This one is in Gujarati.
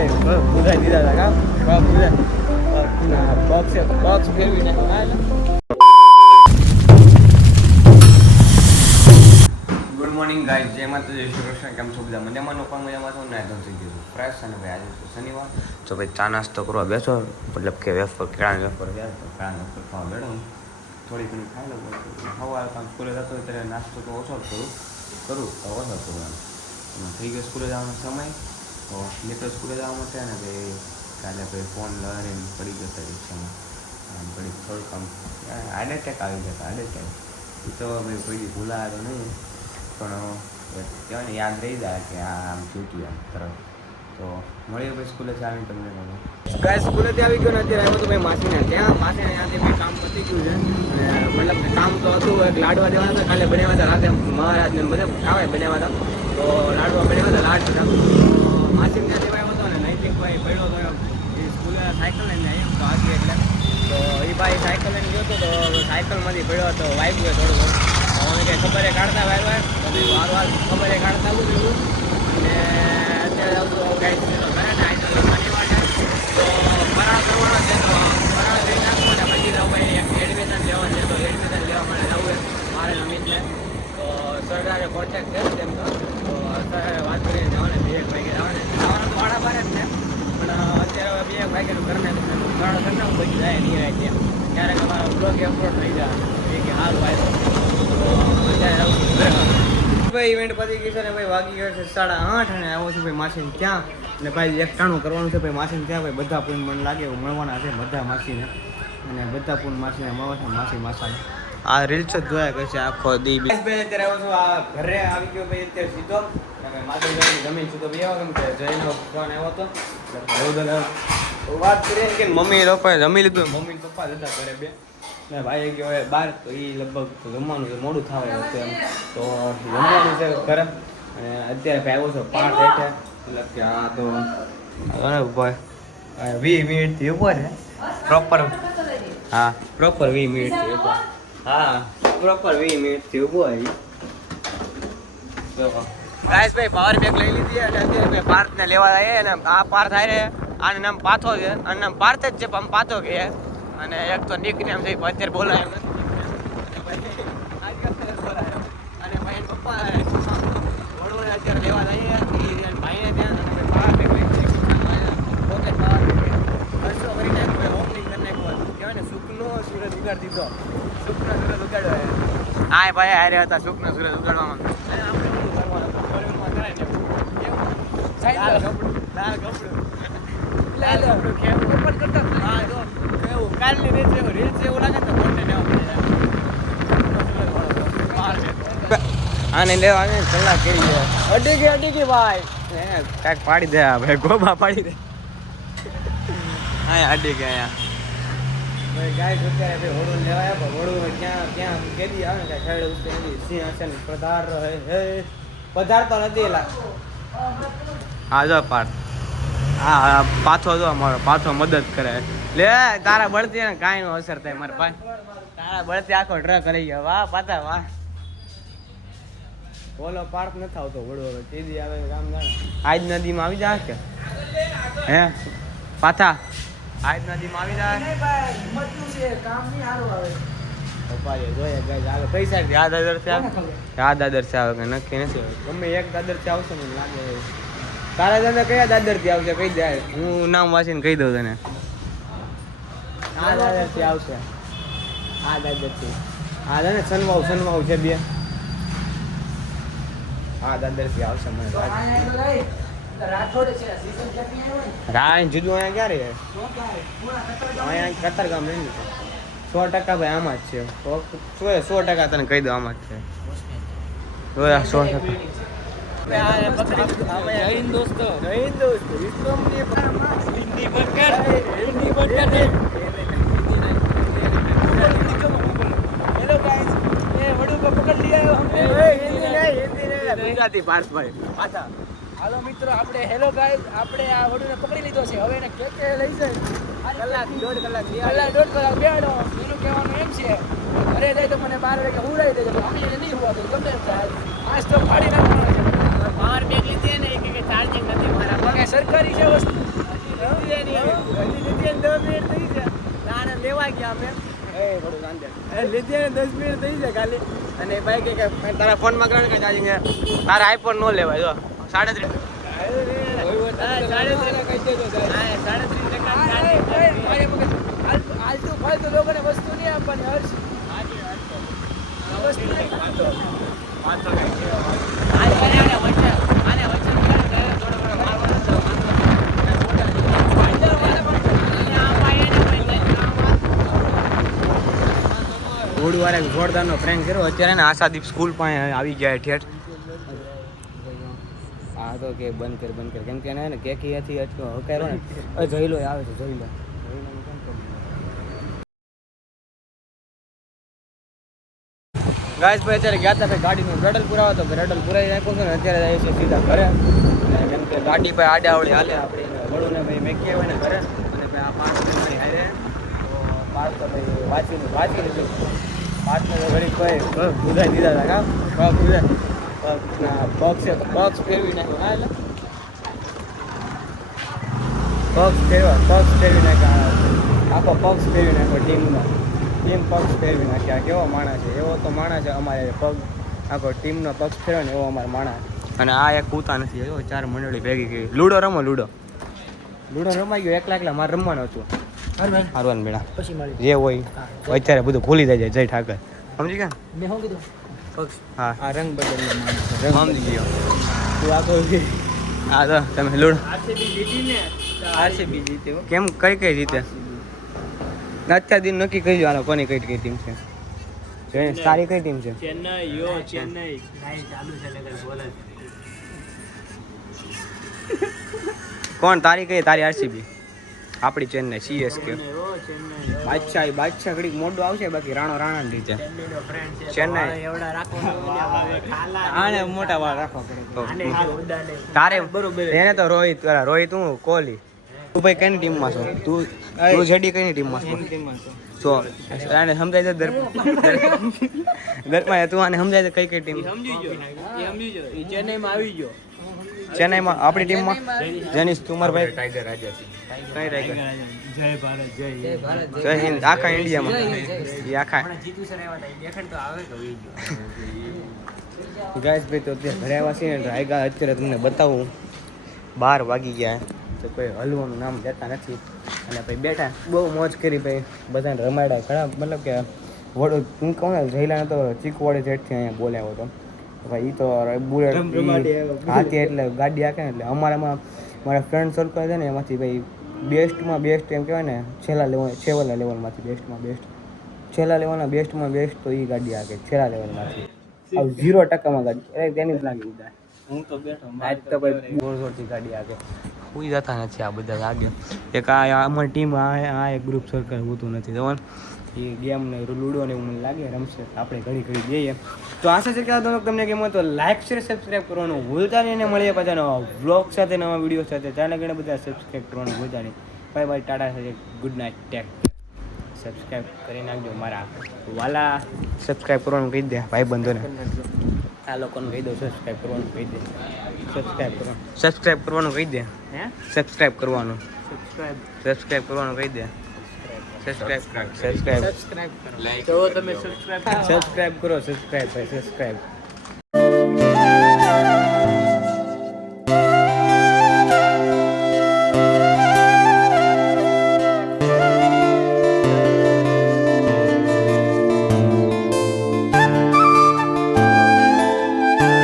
ભાઈ બુધાઈ દીધા હતા કામ બોક્સ ફેરવી નાખ્યો. ગુડ મોર્નિંગ ગાઈઝ, જય માતાજી, શ્રી કૃષ્ણ. કેમ છો બધા? મજામાં પણ મજામાં છો ને? થઈ ગયું ફ્રેશ. અને ભાઈ આજે શનિવાર તો ભાઈ ચા નાસ્તો કરવા બેસો, મતલબ કે વેફર કેળાની વેફર ગયા તો કેળાની વેફર ખાવા બેઠો. થોડી ઘણી ખાઈ લઉં. સવાર કામ સ્કૂલે જતો હોય ત્યારે નાસ્તો તો ઓછો જ કરું તો ઓછો કરવાનો. થઈ ગયો સ્કૂલે જવાનો સમય તો નીકળો સ્કૂલે જવા માટે. અને ભાઈ કાલે ભાઈ ફોન લઈને પડી ગયો હતા રિક્ષામાં. ઘડી થોડુંક આમ હાર્ટ એટેક આવી જતા. હાર્ટ એટેક એ તો ભાઈ કોઈ ભૂલાયો નહીં, પણ કહેવાય ને યાદ રહી જાય કે આ આમ છૂટ્યું આમ તરફ. તો મળ્યો ભાઈ સ્કૂલેથી આવીને તમને ગાય સ્કૂલેથી આવી ગયો ને અત્યારે આવ્યો તો ભાઈ માસીને ત્યાં. માસીને ત્યાંથી ભાઈ કામ પતી ગયું છે. મતલબ કામ તો હતું, એક લાડવા દેવાના હતા કાલે બનાવ્યા હતા રાતે મહારાજને બધે ખાવાય બનાવ્યા હતા. તો લાડવા બનાવ્યા હતા લાડ હતા. માસીને ત્યાંથી આવ્યો હતો ને નૈતિક ભાઈ પડ્યો હતો એ સ્કૂલે સાયકલ લઈને આવ્યો તો આગળ એટલે. તો એ ભાઈ સાયકલ લઈને ગયો હતો તો સાયકલમાંથી પડ્યો હતો. વાગ્યું થોડું ઘણું. અમે કંઈ ખબર કાઢતા વારવાર વારવાર ખબર કાઢતા આવું થયું. અને અત્યારે આવતું ગાઈડ ઘરે ને શનિવાર છે તો ફરાળ કરવાનો છે. તો ફરાળ કરી નાખવો ને પછી ભાઈ એડમિશન લેવા છે. તો એડમિશન લેવા માટે જવું મારે અમિતને. તો સરકારે કોન્ટેક્ટ કર્યો તેમ તો સરકારે વાત કરીને જવાને 2 વાગે જવાને. જવાનું તો વાળા બાર જ છે, પણ અત્યારે 2 વાગ્યાનું કરીને ફરાળ કરી નાખું પછી જાય નહીં રહે ત્યાં. ક્યારેક અમારા બ્લોગ અપલોડ થઈ જાય કે સારું આવ્યું. ભાઈ ઇવેન્ટ પતી ગઈ છે ને ભાઈ વાગી ગયો છે 8:30 અને આવ્યો છું ભાઈ માસીને ત્યાં. અને ભાઈ એકટાણું કરવાનું છે ભાઈ માસીને ત્યાં. ભાઈ બધા પૂન મને લાગે એવું મળવાના છે બધા માસીને. અને બધા પૂન માસીને મળવા છે. માસી માસાને આ રીલ્સ જ જોયા કરશે આખો દી. ભાઈ અત્યારે આવ્યો છું આ ઘરે આવી ગયો ભાઈ અત્યારે સીધો. અને માસી જમીન સીધો બી આવ્યો કેમ કે જઈને ફોન આવ્યો હતો વાત કરીએ કે મમ્મી લોકો જમી લીધું. મમ્મી પપ્પા જતા ઘરે બે ને ભાઈ ગયો હોય બહાર. તો એ લગભગ જમવાનું છે મોડું થવા હતું એમ. તો જમવાનું છે ઘરે. અને અત્યારે ભાઈ આવ્યો છો પાઠ હેઠે. મતલબ કે હા તો ભાઈ 20 મિનિટથી ઊભો છે પ્રોપર. હા પ્રોપર 20 મિનિટથી ઊભો. હા પ્રોપર 20 મિનિટથી ઊભો હોય. ગાઈસ ભાઈ પાવર બેગ લઈ લીધી અને અત્યારે ભાઈ પાર્થને લેવા આવીએ. અને આ પાર્થ આવે આનું નામ પાથો છે. આનું નામ પાર્થ જ છે પણ પાથો કહે. અને એક તો નિક નેમ છે અત્યારે બોલાય નથી. અને ભાઈ પપ્પા વડોદરા અત્યારે લેવા જઈએ ભાઈને ત્યાં. પોતે ખર્ચો કરી નાખ્યો, ઓપનિંગ કરી નાખ્યો. કહેવાય ને સુખનો સૂરજ ઉગાડી દીધો. સુખનો સૂરજ ઉગાડ્યો. હા ભાઈ હારે હતા સુખનો સૂરજ ઉગાડવામાં. આપણે શું કરવાનું શરીરમાં કરાય ને લાલ કપડું ખેડૂત કરતા. હા જો એવું કાલની રીલ્સ એવું લાગે તો કોન્ટેન્ટ આને લેવા આવે કલાક કરી દે. અડી ગઈ ભાઈ કાંઈક પાડી દે ભાઈ ગોબા પાડી દે. હા અડી ગયા અહીંયા ભાઈ ગાય અત્યારે ભાઈ હોડું લેવા આવ્યા. પણ હોડું ક્યાં કેદી આવે ને કાંઈ ખેડ સિંહાસન પધારતો નથી એલા. હા જો પાર્થ હા પાછો જો અમારો પાછો મદદ કરે. લે તારા બળતી ને કાંઈ નો અસર થાય મારા ભાઈ. તારા બળતી આખો ટ્રક કરી ગયો. વાહ પાછા વાહ. બોલો પાર્ક નથી આવતો વડો હવે તેદી આવે કામ જાણે. આજ નદીમાં આવી જાય કે હે પાછા આજ નદીમાં આવી જાય. કામ નહીં સારું આવે. પપ્પાએ જોઈએ ગઈ આવે કઈ સાઈડ આ દાદરથી આવે. આ દાદરથી આવે કે નક્કી નથી. ગમે એક દાદરથી આવશે મને લાગે. તારા દાદા કયા દાદરથી આવશે કઈ જાય? હું નામ વાંચીને કહી દઉં તને. આ દાદરથી આવશે. આ દાદરથી આ દાદા સનવાવ છે બે. હા દાદરથી આવશે મને રાય જુદું. અહીંયા ક્યારે અહીંયા કતારગામ નહીં 100% ભાઈ આમાં જ છે. 100% તને કહી દઉં આમાં જ છે. 100% દોસ્તો ગુજરાતી પાર્થભાઈ પાછા. હાલો મિત્રો આપણે હેલો ગાઈસ આપણે આ વડુને પકડી લીધો છે. હવે એને ખેતે લઈ જાય કલાક 1.5 કલાક બેહાડો. એનું કહેવાનું એમ છે ઘરે જાય તો મને 12 વાગે ઉડાવી દેજો. અમે નહીં હુવા તો ગમે એમ થાય. આજ તો ફાડી નાખવાનો છે. પાવર બેગ લીધી ને કે ચાર્જિંગ નથી મારા. સરકારી છે વસ્તુ લીધી 10 મિનિટ થઈ છે તાણે લેવા ગયા અમે લીધી 10 મિનિટ થઈ છે ખાલી અને ભાઈ કે તારા ફોનમાં કરે કે ચાર્જિંગ તારા આઈફોન નો લેવાય જો 3.5 આલતું ફાલતું લોકોને વસ્તુ નહીં આપવાની હર્ષ ઘોડવાળા જોરદારનો પ્રેન્ક કર્યો અત્યારે ને આશાદીપ સ્કૂલ પાસે આવી ગયા ઠેઠ આ તો કે બંધ કર કેમ કે ને કેક અહીંયાથી હકારો ને જોઈ લો આવે છે જોઈ લો ગાઈસ ભાઈ અત્યારે ગયા હતા ભાઈ ગાડીનું પેટ્રોલ પુરાવા તો પેટ્રોલ પુરાઈ નાખ્યું છે ને અત્યારે જાય છે સીધા ઘરે કેમ કે ગાડી ભાઈ આડે આવડે હાલે આપણે વડુને ભાઈ મેં કહેવાય ને ઘરે અને ભાઈ આ 5 મિનિટની હારે તો 5 તો ભાઈ વાંચી લીધું 5 ને ઘડી કોઈ ગુજારી દીધા હતા કામ બોક્સ ફેરવી નાખ્યો હા એટલે પક્ષ ફેરવી નાખ્યા આખો પક્ષ ફેરવી નાખ્યો ટીમ પક્ષ ફેરવી નાખ્યા કેવો માણસ છે એવો તો માણસ છે અમારે પગ આખો ટીમનો પક્ષ ફેરવે ને એવો અમારો માણસ અને આ એક કૂતા નથી એવો 4 મંડળી ભેગી ગઈ લૂડો રમો લૂડો રમાઈ ગયો એકલા મારે રમવાનું હતું હારવાનું મેળા પછી મળી જે હોય અત્યારે બધું ભૂલી જાય જય ઠાકર સમજી ગયા મેં શું કીધું પક્ષ હા આ રંગ બદલનો માણસ સમજી ગયો તું આખો હા તો તમે લૂડો આરસીબી જીતી ને આરસીબી જીતી કેમ કઈ રીતે અત્યાર દિન નક્કી કરી હાલો કોની કઈ ટીમ છે સારી કઈ ટીમ છે ચેન્નઈ ચાલુ છે લગન બોલે કોણ તારી કઈ તારી આરસીબી આપણી ચેન્નઈ સીએસકે બાદશાહ ઘડીક મોઢું આવશે બાકી રાણા ની રીતે ચેન્નઈ એવડા રાખો આને મોટા વાળ રાખવા પડે તારે બરોબર એને તો રોહિત હું કોહલી તું ભાઈ કઈ ટીમમાં છો તું જેડી કઈ ટીમમાં છો આને સમજાય છે દર્પમાં તું આને સમજાય છે કઈ ટીમ ચેન્નઈમાં આવી ગયો ચેન્નઈમાં આપણી ટીમમાં જેનિસ તુમરભાઈ ટાઈગર રાજા છે કઈ ટાઈગર જય ભારત જય હિન્દ આખા ઇન્ડિયામાં એ આખા ગાઈસ ભાઈ તો અત્યારે ઘરે આવ્યા છીએ ને રાયગા અત્યારે તમને બતાવું 12 વાગી ગયા તો કોઈ હલવાનું નામ લેતા નથી અને ભાઈ બેઠા બહુ મોજ કરી ભાઈ બધાને રમાડ્યા ઘણા મતલબ કે વડો હું કહું ને જઈલાને તો ચીકુવાડી જેટથી અહીંયા બોલાવ્યો હતો ભાઈ એ તો બુલેટ હાથી એટલે ગાડી આખે ને એટલે અમારામાં મારા ફ્રેન્ડ સર્કલ છે ને એમાંથી ભાઈ બેસ્ટમાં બેસ્ટ એમ કહેવાય ને છેલ્લા લેવલમાંથી બેસ્ટમાં બેસ્ટ તો એ ગાડી આગે છેલ્લા લેવલમાંથી 0% ગાડી અરે તેની જ લાગી ઉડા હું તો બેઠો આજ તો ભાઈ જોરથી ગાડી આગે કોઈ જતા નથી આ બધા આગે એક આ અમારી ટીમ આ એક ગ્રુપ સર્કલ હોતું નથી જવાનું એ ગેમ ને લૂડો ને એવું મને લાગે રમશે આપણે ઘડી જઈએ તો આશા છે કે આ તમને કેમ હોય તો લાઈક શેર સબસ્ક્રાઈબ કરવાનું ભૂલતા નહીં અને મળીએ પાછા નવા વ્લોગ સાથે નવા વિડીયો સાથે ત્યાં ઘણા બધા સબસ્ક્રાઈબ કરવાનું ભૂલતા નહીં બાય બાય ટાટા સાથે ગુડ નાઇટ ટેક સબસ્ક્રાઈબ કરી નાખજો મારા વાલા સબસ્ક્રાઈબ કરવાનું કહી દે ભાઈ બંધોને આ લોકોને કહી દો સબસ્ક્રાઈબ કરવાનું કહી દે સબસ્ક્રાઈબ કરવાનું કહી દે સબસ્ક્રાઈબ કરવાનું કહી દે સબસ્ક્રાઇબ કરો